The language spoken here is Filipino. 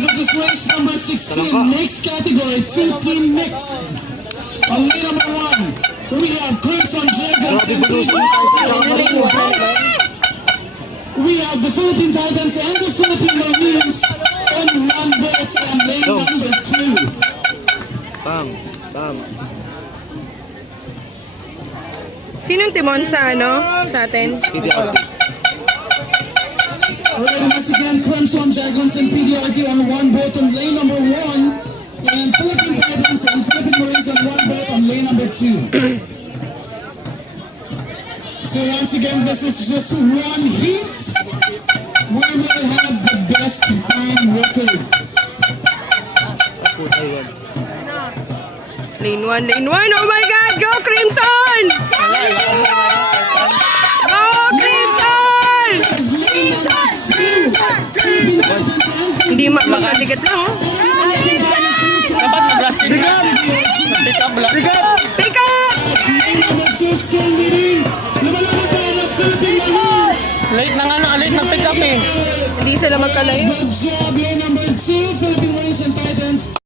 versus race number 16. Next category, two-team mixed. On lane number 1, we have Crimson Dragons and we have the Philippine Titans and the Philippine Marines on one boat on lane number 2. Bam, bam. Sinong timon sa sa atin? PDRT. Alright, once again, Crimson Dragons and PDRT on one boat on lane number 1, and Philippine Titans and Philippine Marines on one boat on lane number 2. So once again, this is just one heat. We will have the best time record. Lane 1, lane 1. Oh my God! Go Crimson! Go Crimson! Lane number 2, Philippine Titans and Hindi makatigat lang, oh. Dapat mag-rusting. Pick up lang. Pick up! lane number 2 still leading. Lumalaban pa ang Philippine Marines. Late na nga na, late na pick up eh. Hindi sila magkalayo. Good job, lane number 2, Philippine Marines and Titans.